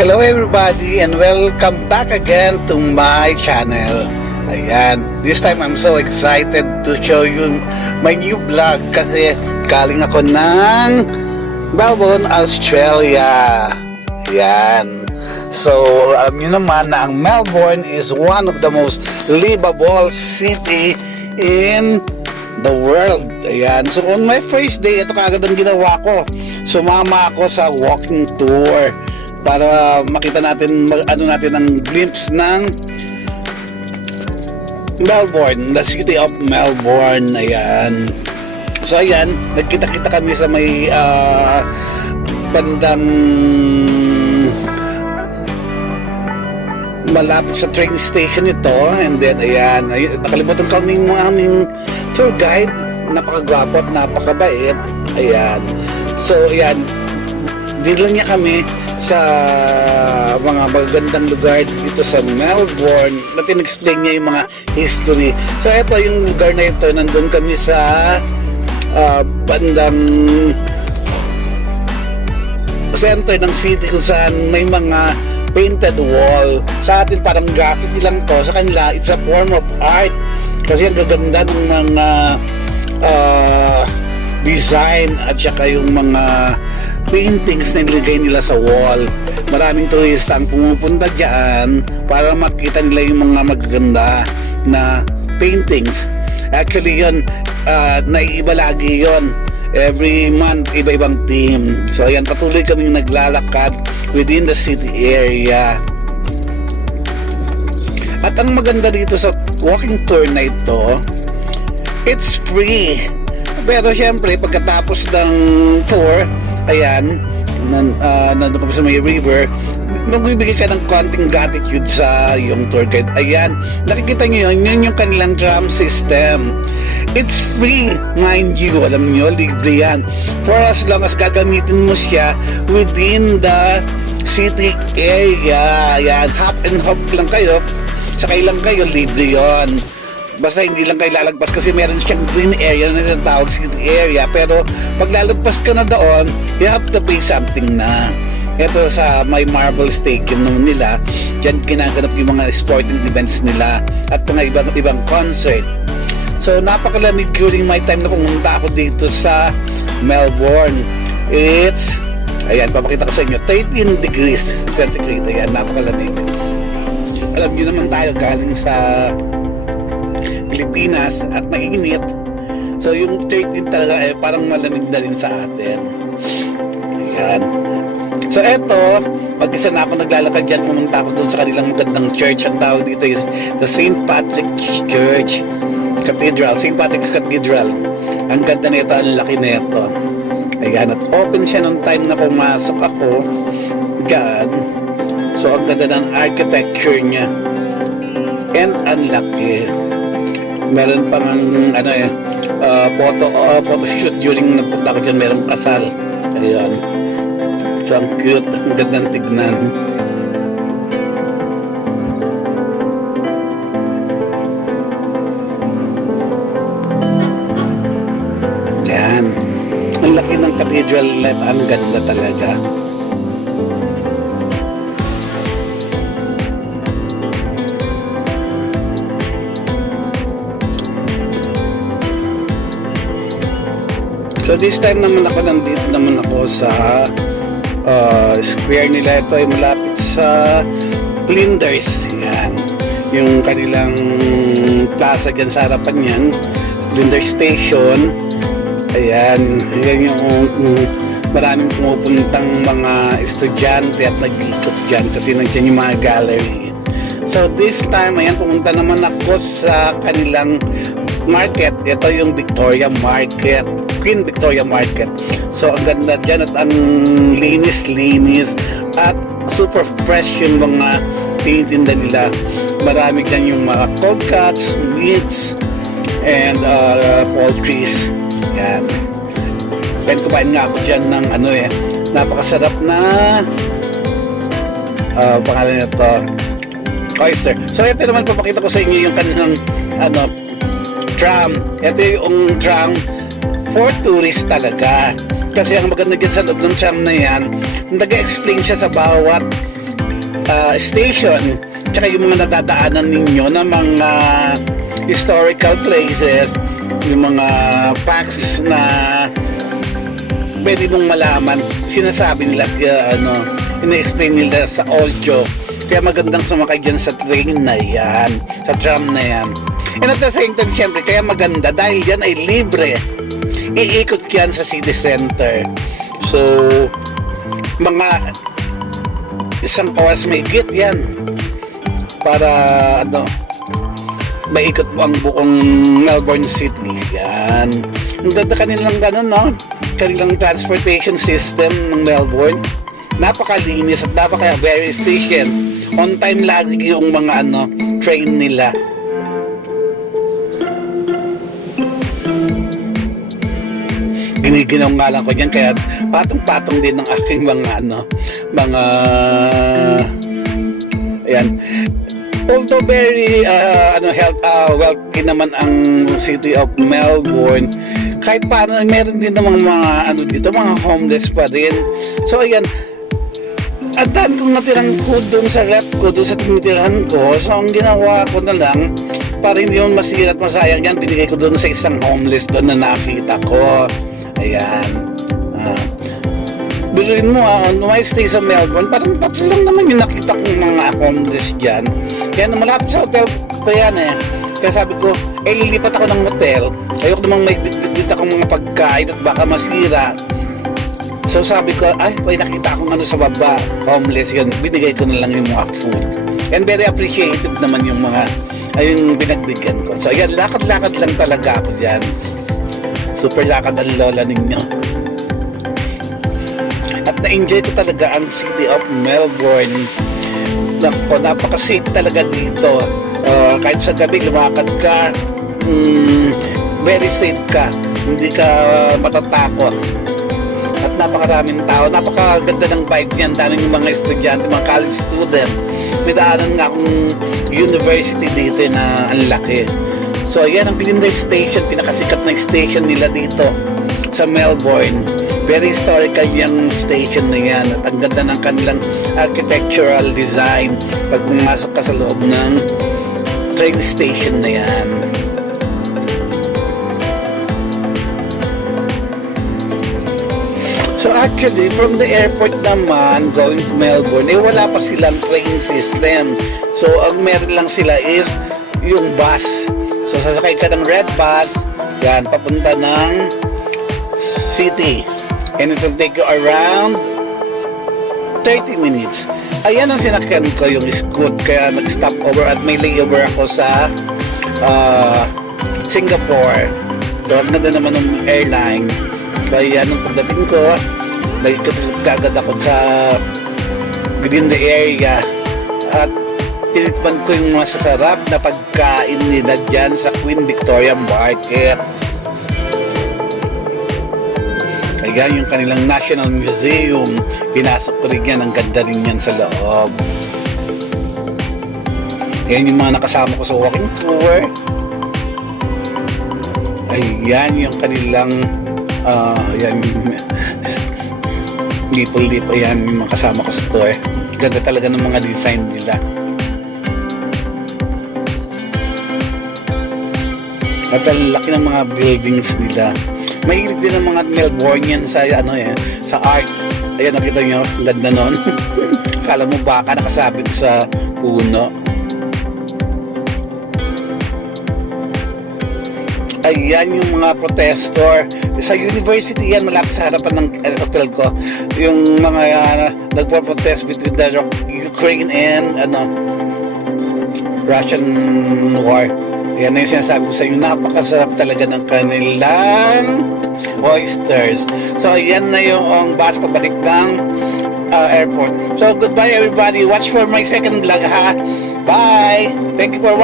Hello everybody and welcome back again to my channel. Ayan, this time I'm so excited to show you my new vlog kasi galing ako ng Melbourne, Australia. Ayan. So, alam niyo naman na ang Melbourne is one of the most livable city in the world. Ayan. So, on my first day, ito kaagad ang ginawa ko. Sumama ako sa walking tour para makita natin ang glimpse ng Melbourne, the city of Melbourne. Ayan. So ayan, nagkita-kita kami sa may bandang malapit sa train station ito, and then ayan, nakalimutan kami ng aming tour guide, napakagwapo at napakabait. Ayan. So ayan, dinala niya kami sa mga magagandang lugar dito sa Melbourne na tin-explain niya yung mga history. So ito yung lugar na ito, nandun kami sa bandang center ng city kung saan may mga painted wall. Sa atin parang graffiti lang to, sa kanila it's a form of art kasi ang gaganda ng mga design at saka yung mga paintings na nilagay nila sa wall. Maraming turista ang pumupunta dyan para makita nila yung mga magaganda na paintings. Actually yun, naiiba lagi yun. Every month, iba-ibang theme. So ayan, patuloy kaming naglalakad within the city area. At ang maganda dito sa walking tour na ito, it's free. Pero syempre, pagkatapos ng tour, ayan, nandun kami sa may river, magbibigay ka ng konting gratitude sa yung tour guide. Ayan, nakikita nyo yun yung kanilang tram system. It's free, mind you, alam nyo, libre yan. For as long as gagamitin mo siya within the city area. Ayan, hop and hop lang kayo, sakay lang kayo, libre yon. Basta hindi lang kayo lalagpas kasi meron siyang green area na tinatawag city area, pero pag lalagpas ka na doon, you have to pay something na. Ito sa may Marble Stadium naman nila, dyan ginaganap yung mga sporting events nila at mga ibang concert. So napakalamig during my time na pumunta ako dito sa Melbourne. It's, ayan, papakita ko sa inyo, 13 degrees centigrade. Ayan, napakalamig. Alam nyo naman tayo galing sa Pilipinas at mainit. So yung 13 talaga parang malamig na rin sa atin. Ayan. So eto, mag-isa na ako naglalakad dyan, pumunta ako doon sa kanilang magandang church. Ang tawag dito is the St. Patrick's Church Cathedral, St. Patrick's Cathedral. Ang ganda nito, ang laki nito. Ayan, at open siya nung time na pumasok ako. Ayan. So ang ganda ng architecture niya. And ang laki. Meron pang photo shoot during nagpunta ko dyan, merong kasal. Ayan. So ang cute, ang gandang tignan. Ayan. Ang laki ng cathedral, ang ganda talaga. So this time naman nandito naman ako sa square nila. Ito ay malapit sa Flinders. Yan. Yung kanilang plaza dyan sa harapan yan. Flinders Station. Ayan. Yan yung maraming pumupuntang mga estudyante at nag-ikot dyan kasi nandiyan yung mga gallery. So this time, ayan, pumunta naman ako sa kanilang market. Ito yung Victoria Market, Queen Victoria Market. So ang ganda dyan at ang linis-linis at super fresh yung mga tinitinda nila. Marami dyan yung mga cold cuts, meats, and poultries. Yan. And kumain nga ako dyan ng napakasarap na pangalan nito, oyster. So ito naman, papakita ko sa inyo yung kanilang tram. Ito yung tram for tourists talaga. Kasi ang maganda dyan sa loob ng tram na yan, nag-explain siya sa bawat station, tsaka yung mga nadadaanan ninyo na mga historical places, yung mga facts na pwede mong malaman, sinasabi nila, ina-explain nila sa audio. Kaya magandang sumakay dyan sa train na yan, sa tram na yan. And at the same time, syempre, kaya maganda dahil yan ay libre. Iikot yan sa city center. So, mga isang oras may git yan para maikot mo ang buong Melbourne City. Yan. Ang ganda kanilang ganun, no? Kanilang transportation system ng Melbourne. Napakalinis at very efficient. On time lagi yung mga train nila. Giniginaw nga lang ko yan, kaya patong-patong din ng aking mga ayan. Although very wealthy naman ang city of Melbourne, kahit paano meron din namang mga dito, mga homeless pa rin. So ayan, at dahil kong natirang ko doon sa rep ko, doon sa tinitirahan ko, so ang ginawa ko na lang, para hindi yun masira at masayang yan, binigay ko doon sa isang homeless doon na nakita ko. Ayan. Biruin mo, may stay sa Melbourne, parang 3 lang naman yung nakita kong mga homeless dyan. Yan, malapit sa hotel ko yan eh. Kaya sabi ko, lilipat ako ng hotel, ayoko namang may bit-bit akong mga pagkain at baka masira. So sabi ko, may nakita akong sa baba, homeless yun, binigay ko na lang yung mga food. And very appreciative naman yung mga, yung pinagbigyan ko. So ayan, lakad-lakad lang talaga ako dyan. Super lakad ang lola ninyo. At na-enjoy ko talaga ang city of Melbourne. Napaka-safe talaga dito. Kahit sa gabi, lumakad ka, very safe ka. Hindi ka matatakot. At napakaraming tao, napakaganda ng vibe niyan, daming mga estudyante, mga college student. May daanan nga akong university dito na ang laki. So ayan ang Flinders Station, pinakasikat na station nila dito sa Melbourne. Very historical yung station na yan at ang ganda ng kanilang architectural design pag pumasok ka sa loob ng train station na yan. So actually, from the airport naman, going to Melbourne, wala pa silang train system. So ang meron lang sila is yung bus. So sasakay ka ng red bus, yan, papunta ng city. And it will take you around 30 minutes. Ayan ang sinakyan ko, yung Scoot, kaya nag-stop over at may layover ako sa Singapore. So ang ganda naman ng airline. Kaya nung pagdating ko, nagkagad ako sa within the area at tinikman ko yung masasarap na pagkain nila dyan sa Queen Victoria Market. Ayan yung kanilang National Museum, pinasok ko rin yan, ang ganda rin yan sa loob. Ayan yung mga nakasama ko sa walking tour. Ayan yung kanilang ayan lip, ayan yung mga kasama ko sa tour. Ganda talaga ng mga design nila. At ang laki ng mga buildings nila. Mahilig din ng mga Melbournian sa sa art. Ayan, nakita nyo, ang ganda nun. Akala mo baka nakasabit sa puno. Ayan yung mga protestor. Sa university yan, malapit sa harapan ng hotel ko. Yung mga nagpo-protest between the Ukraine and Russian war. Yan na yung sinasabi ko sa inyo, napakasarap talaga ng kanilang oysters. So, yan na yung bus pabalik ng airport. So, goodbye everybody. Watch for my second vlog, ha? Bye! Thank you for watching.